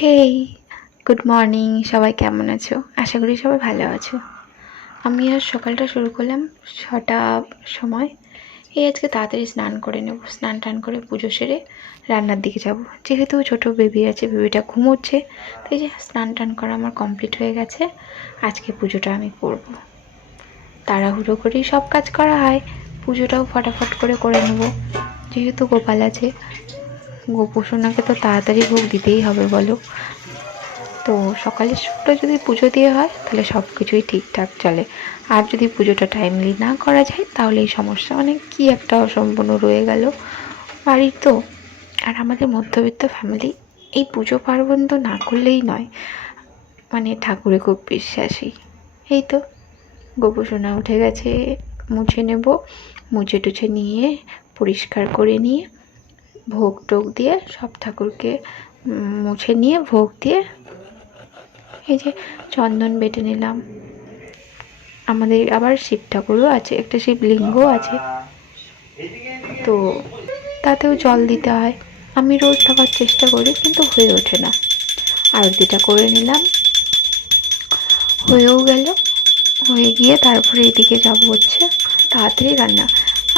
হেই, good morning. সবাই কেমন আছো? আশা করি সবাই ভালো আছো। আমি আজ সকালটা শুরু করলাম 6টার সময়। আজকে তাড়াতাড়ি স্নান করে নেব, স্নান টান করে পুজো সেরে রান্নার দিকে যাব। যেহেতু ছোটো বেবি আছে, বেবিটা ঘুমোচ্ছে, তাই যে স্নান টান করা আমার কমপ্লিট হয়ে গেছে। আজকে পুজোটা আমি করব। তাড়াহুড়ো করেই সব কাজ করা হয়, পুজোটাও ফটাফট করে নেব। যেহেতু গোপাল আছে, গোপোষণাকে তো তাড়াতাড়ি ভোগ দিতেই হবে বলো। তো সকালের শুরুটা যদি পুজো দিয়ে হয় তাহলে সব কিছুই ঠিকঠাক চলে। আর যদি পুজোটা টাইমলি না করা যায় তাহলে এই সমস্যা, মানে কি একটা অসম্পূর্ণ রয়ে গেল বাড়ির তো। আর আমাদের মধ্যবিত্ত ফ্যামিলি, এই পুজো পার্বণ তো না করলেই নয়। মানে ঠাকুরে খুব বিশ্বাসী। এই তো গোপোষণা উঠে গেছে, মুছে নেব। মুছে টুছে নিয়ে পরিষ্কার করে নিয়ে ভোগ টোগ দিয়ে সব ঠাকুরকে মুছে নিয়ে ভোগ দিয়ে এই যে চন্দন বেটে নিলাম। আমাদের আবার শিব ঠাকুরও আছে, একটা শিবলিঙ্গ আছে, তো তাতেও জল দিতে হয়। আমি রোজ থাকার চেষ্টা করি কিন্তু হয়ে ওঠে না। আরতিটা করে নিলাম, হয়েও গেল। হয়ে গিয়ে তারপরে এদিকে যাব হচ্ছে তাড়াতাড়ি রান্না।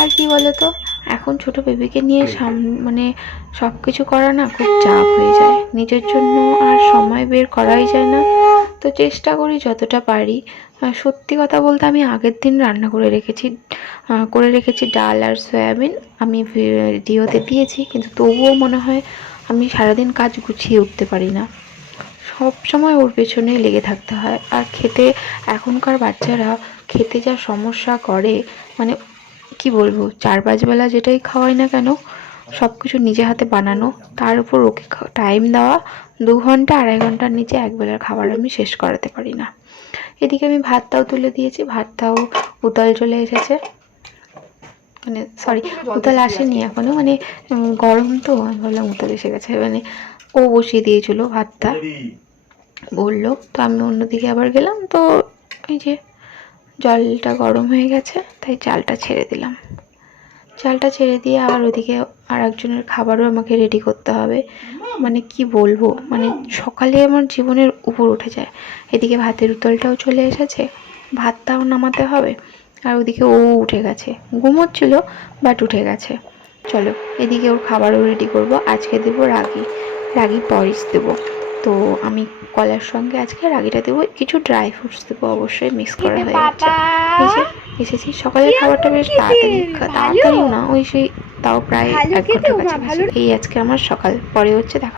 আর কি বলতো, এখন ছোট বেবিকে নিয়ে মানে সব কিছু করা না খুব চাপ হয়ে যায়, নিজের জন্য আর সময় বের করাই যায় না। তো চেষ্টা করি যতটা পারি। সত্যি কথা বলতে আমি আগের দিন রান্না করে রেখেছি ডাল আর সয়াবিন। আমি ভিডিওতে দিয়েছি, কিন্তু তবুও মনে হয় আমি সারাদিন কাজ গুছিয়ে উঠতে পারি না। সব সময় ওর পেছনেই লেগে থাকতে হয়। আর খেতে, এখনকার বাচ্চারা খেতে যা সমস্যা করে, মানে কি বলবো, 4-5 বেলা যেটাই খাওয়াই না কেন সব কিছু নিজে হাতে বানানো, তার উপর ওকে টাইম দেওয়া। 2 ঘন্টা 2.5 ঘন্টার নিচে একবেলার খাবার আমি শেষ করাতে পারি না। এদিকে আমি ভাতটাও তুলে দিয়েছি, ভাতটাও উতল চলে এসেছে। মানে সরি, উতল আসেনি এখনো, মানে গরম তো, আমি ভাবলাম উতল এসে গেছে। মানে ও বসিয়ে দিয়েছিল ভাতটা, বললো, তো আমি অন্যদিকে আবার গেলাম। তো এই যে জলটা গরম হয়ে গেছে, তাই চালটা ছেড়ে দিলাম। চালটা ছেড়ে দিয়ে আবার ওদিকে আর একজনের খাবারও আমাকে রেডি করতে হবে। মানে কি বলবো, মানে সকালে আমার জীবনের উপর উঠে যায়। এদিকে ভাতের উতলটাও চলে এসেছে, ভাতটাও নামাতে হবে। আর ওদিকে ও উঠে গেছে, ঘুমোচ্ছিল বাট উঠে গেছে। চলো এদিকে ওর খাবারও রেডি করব। আজকে দেবো রাগি, রাগি পরিস দেবো। তো আমি কলার সঙ্গে আজকে রাগিটা দেবো, কিছু ড্রাই ফ্রুটস দেবো, অবশ্যই মিক্স করা হয়ে গেছে। এই যে এসেছি, সকালের খাবারটা বেশ তাড়াতাড়িও না, ওই সেই তাও প্রায় 1 ঘন্টার কাছাকাছি। এই আজকে আমার সকাল, পরে হচ্ছে দেখা।